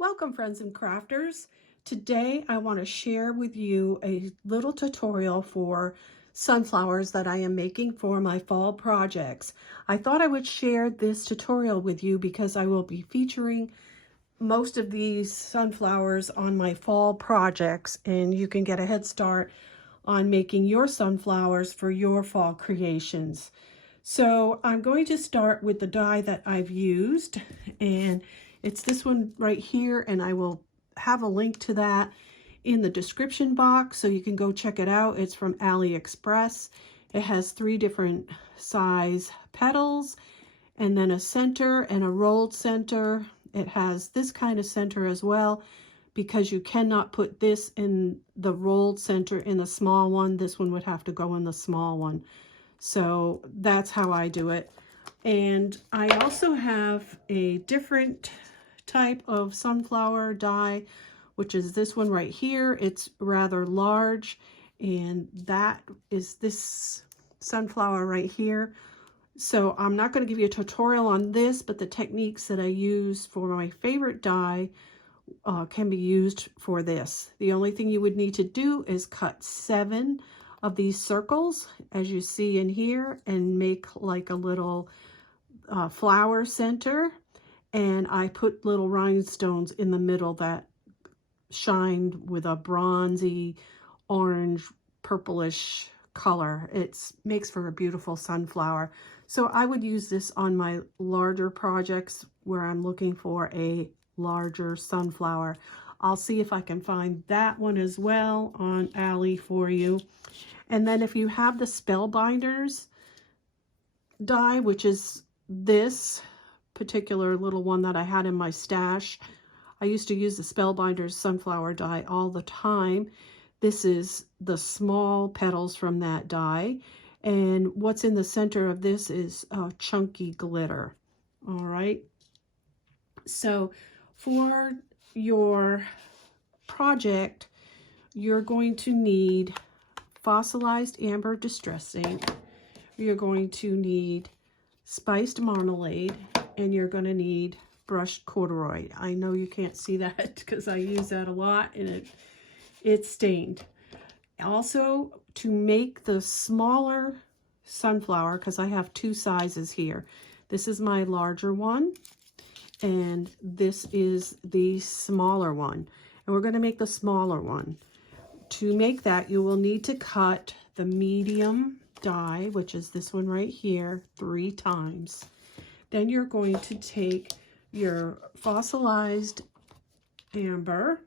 Welcome, friends and crafters. Today I want to share with you a little tutorial for sunflowers that I am making for my fall projects. I thought I would share this tutorial with you because I will be featuring most of these sunflowers on my fall projects, and you can get a head start on making your sunflowers for your fall creations. So I'm going to start with the die that I've used, and it's this one right here, and I will have a link to that in the description box so you can go check it out. It's from AliExpress. It has 3 different size petals and then a center and a rolled center. It has this kind of center as well, because you cannot put this in the rolled center in the small one. This one would have to go in the small one. So that's how I do it. And I also have a different type of sunflower die, which is this one right here. It's rather large, and that is this sunflower right here. So I'm not going to give you a tutorial on this, but the techniques that I use for my favorite die can be used for this. The only thing you would need to do is cut 7 of these circles, as you see in here, and make like a little flower center. And I put little rhinestones in the middle that shine with a bronzy, orange, purplish color. It makes for a beautiful sunflower. So I would use this on my larger projects where I'm looking for a larger sunflower. I'll see if I can find that one as well on Ali for you. And then if you have the Spellbinders die, which is this particular little one that I had in my stash, I used to use the Spellbinders sunflower die all the time. This is the small petals from that die. And what's in the center of this is chunky glitter. All right. So for your project, you're going to need fossilized amber distressing. You're going to need spiced marmalade, and you're going to need brushed corduroy. I know you can't see that because I use that a lot, and it's stained. Also, to make the smaller sunflower, because I have 2 sizes here. This is my larger one, and this is the smaller one. And we're going to make the smaller one. To make that, you will need to cut the medium die, which is this one right here, 3 times. Then you're going to take your fossilized amber,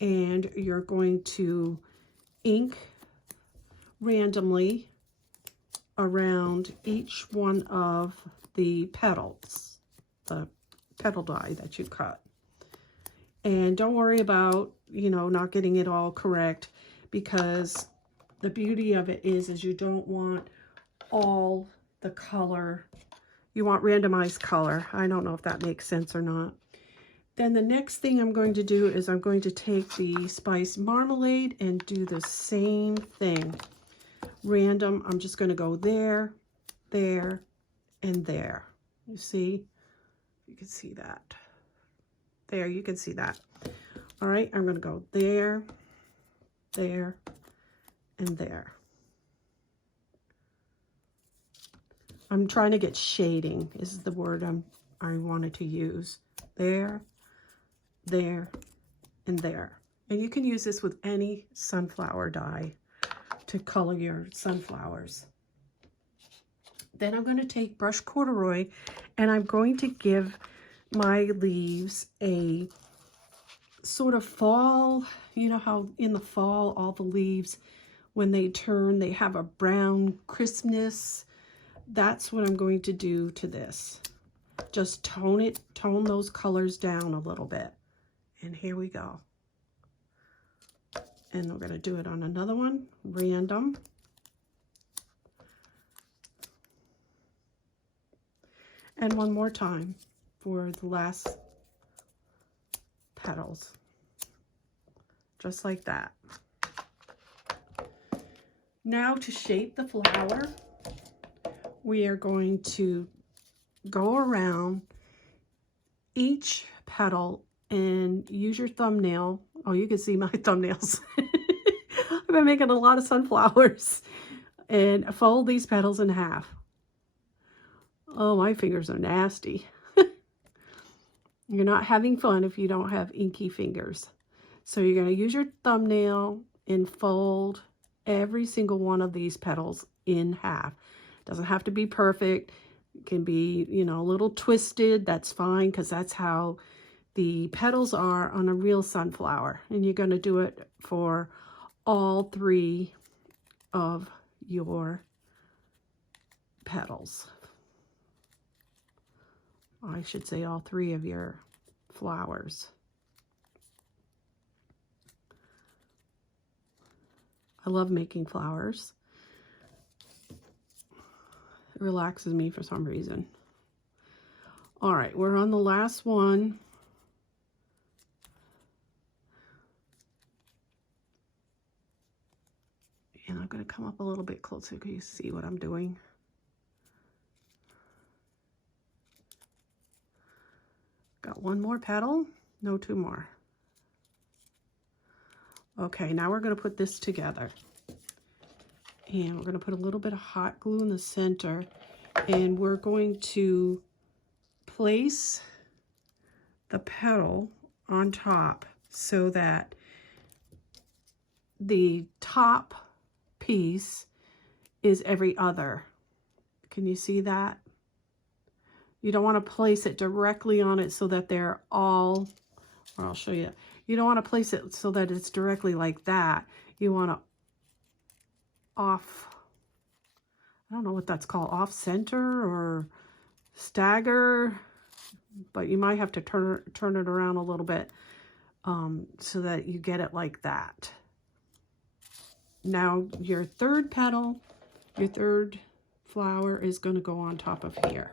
and you're going to ink randomly around each one of the petals, the petal die that you cut. And don't worry about, not getting it all correct, because the beauty of it is you don't want all the color. You want randomized color. I don't know if that makes sense or not. Then the next thing I'm going to do is I'm going to take the spiced marmalade and do the same thing. Random, I'm just going to go there, there, and there. You see? You can see that. There, you can see that. All right, I'm going to go there, there, and there. I'm trying to get shading is the word I wanted to use. There, there, and there. And you can use this with any sunflower die to color your sunflowers. Then I'm going to take brushed corduroy, and I'm going to give my leaves a sort of fall. You know how in the fall all the leaves, when they turn, they have a brown crispness. That's what I'm going to do to this. Just tone those colors down a little bit. And here we go. And we're going to do it on another one, random. And one more time for the last petals. Just like that. Now to shape the flower, we are going to go around each petal and use your thumbnail. Oh, you can see my thumbnails. I've been making a lot of sunflowers. And fold these petals in half. Oh, my fingers are nasty. You're not having fun if you don't have inky fingers. So you're going to use your thumbnail and fold every single one of these petals in half. Doesn't have to be perfect. It can be, you know, a little twisted. That's fine, because that's how the petals are on a real sunflower. And you're going to do it for all 3 of your petals. I should say all 3 of your flowers. I love making flowers. It relaxes me for some reason. All right, we're on the last one. And I'm going to come up a little bit closer so you see what I'm doing. Got 1 more petal, no 2 more. Okay, now we're going to put this together. And we're going to put a little bit of hot glue in the center. And we're going to place the petal on top so that the top piece is every other. Can you see that? You don't want to place it directly on it so that they're all, or I'll show you. You don't want to place it so that it's directly like that. You want to I don't know what that's called, off center or stagger, but you might have to turn it around a little bit so that you get it like that. Now your third petal, your third flower is going to go on top of here.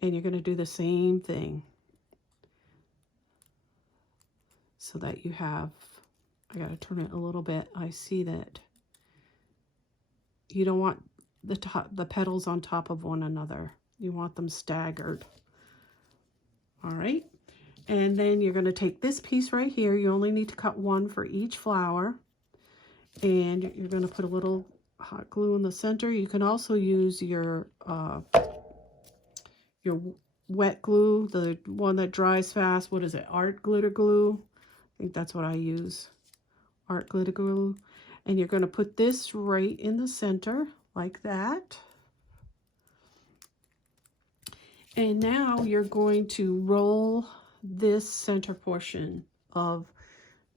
And you're going to do the same thing so that you have, I got to turn it a little bit. I see that you don't want the petals on top of one another. You want them staggered. All right. And then you're going to take this piece right here. You only need to cut 1 for each flower. And you're going to put a little hot glue in the center. You can also use your wet glue, the one that dries fast. What is it? Art glitter glue. I think that's what I use. Art glitter glue. And you're going to put this right in the center like that. And now you're going to roll this center portion of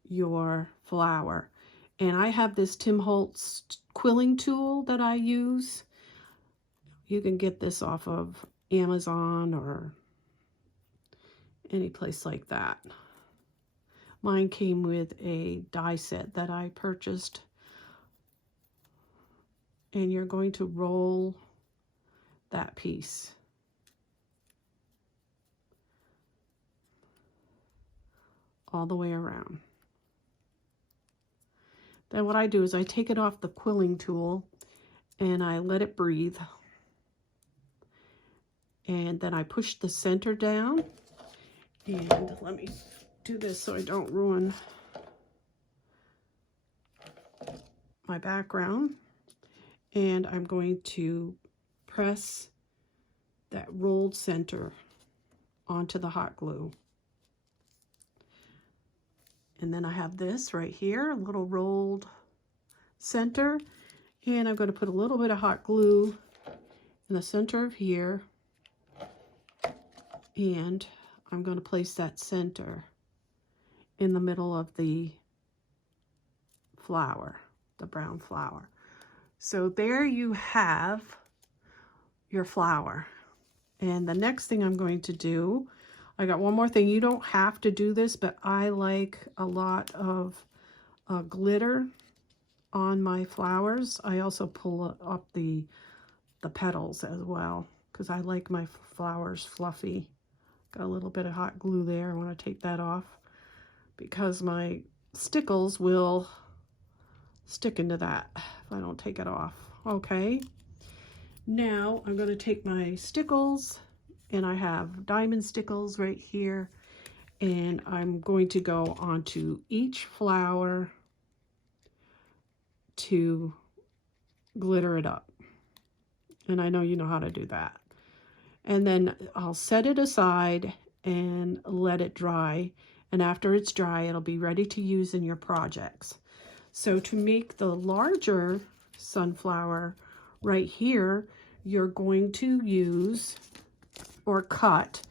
your flower. And I have this Tim Holtz quilling tool that I use. You can get this off of Amazon or any place like that. Mine came with a die set that I purchased. And you're going to roll that piece. All the way around. Then what I do is I take it off the quilling tool and I let it breathe. And then I push the center down. And let me do this so I don't ruin my background. And I'm going to press that rolled center onto the hot glue. And then I have this right here, a little rolled center. And I'm going to put a little bit of hot glue in the center of here. And I'm going to place that center in the middle of the flower, the brown flower. So there you have your flower. And the next thing I'm going to do, I got one more thing. You don't have to do this, but I like a lot of glitter on my flowers. I also pull up the petals as well because I like my flowers fluffy. Got a little bit of hot glue there. I want to take that off because my stickles will stick into that if I don't take it off. Okay. Now I'm going to take my stickles, and I have diamond stickles right here, and I'm going to go onto each flower to glitter it up. And I know you know how to do that. And then I'll set it aside and let it dry. And after it's dry, it'll be ready to use in your projects. So to make the larger sunflower right here, you're going to use or cut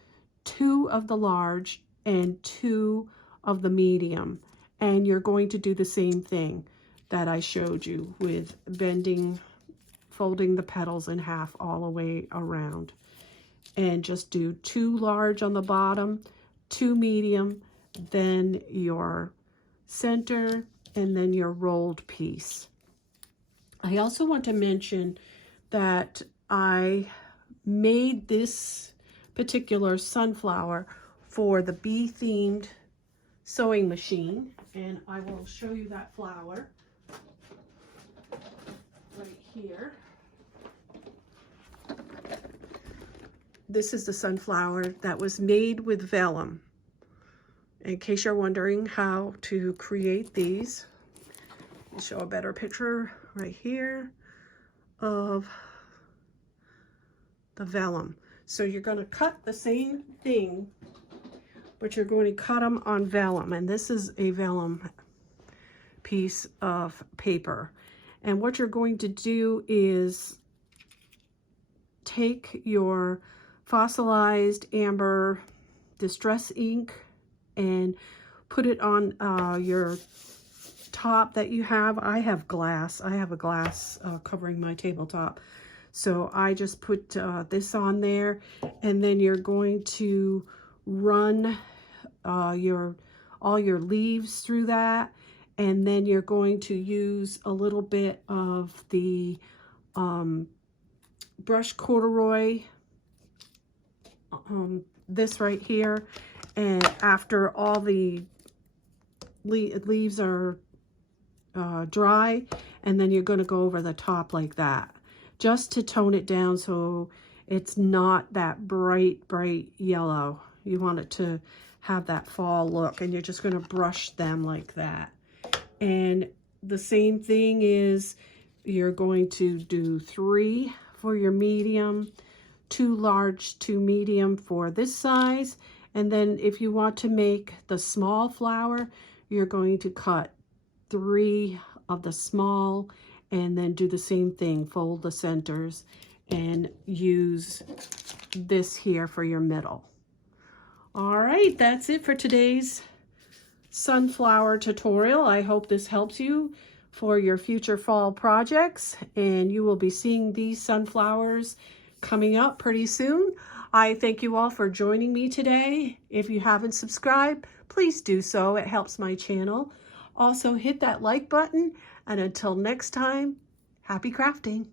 2 of the large and 2 of the medium. And you're going to do the same thing that I showed you with folding the petals in half all the way around. And just do 2 large on the bottom, 2 medium, then your center, and then your rolled piece. I also want to mention that I made this particular sunflower for the bee-themed sewing machine, and I will show you that flower right here. This is the sunflower that was made with vellum. In case you're wondering how to create these, I'll show a better picture right here of the vellum. So you're going to cut the same thing, but you're going to cut them on vellum. And this is a vellum piece of paper. And what you're going to do is take your fossilized amber distress ink and put it on your top that you have. I have glass. I have a glass covering my tabletop. So I just put this on there, and then you're going to run all your leaves through that, and then you're going to use a little bit of the brush corduroy, this right here, and after all the leaves are dry, and then you're going to go over the top like that, just to tone it down so it's not that bright yellow. You want it to have that fall look, and you're just going to brush them like that. And the same thing is, you're going to do 3 for your medium, 2 large, 2 medium for this size. And then if you want to make the small flower, you're going to cut 3 of the small, and then do the same thing, fold the centers, and use this here for your middle. All right, that's it for today's sunflower tutorial. I hope this helps you for your future fall projects, and you will be seeing these sunflowers coming up pretty soon. I thank you all for joining me today. If you haven't subscribed, please do so. It helps my channel. Also, hit that like button, and until next time, happy crafting.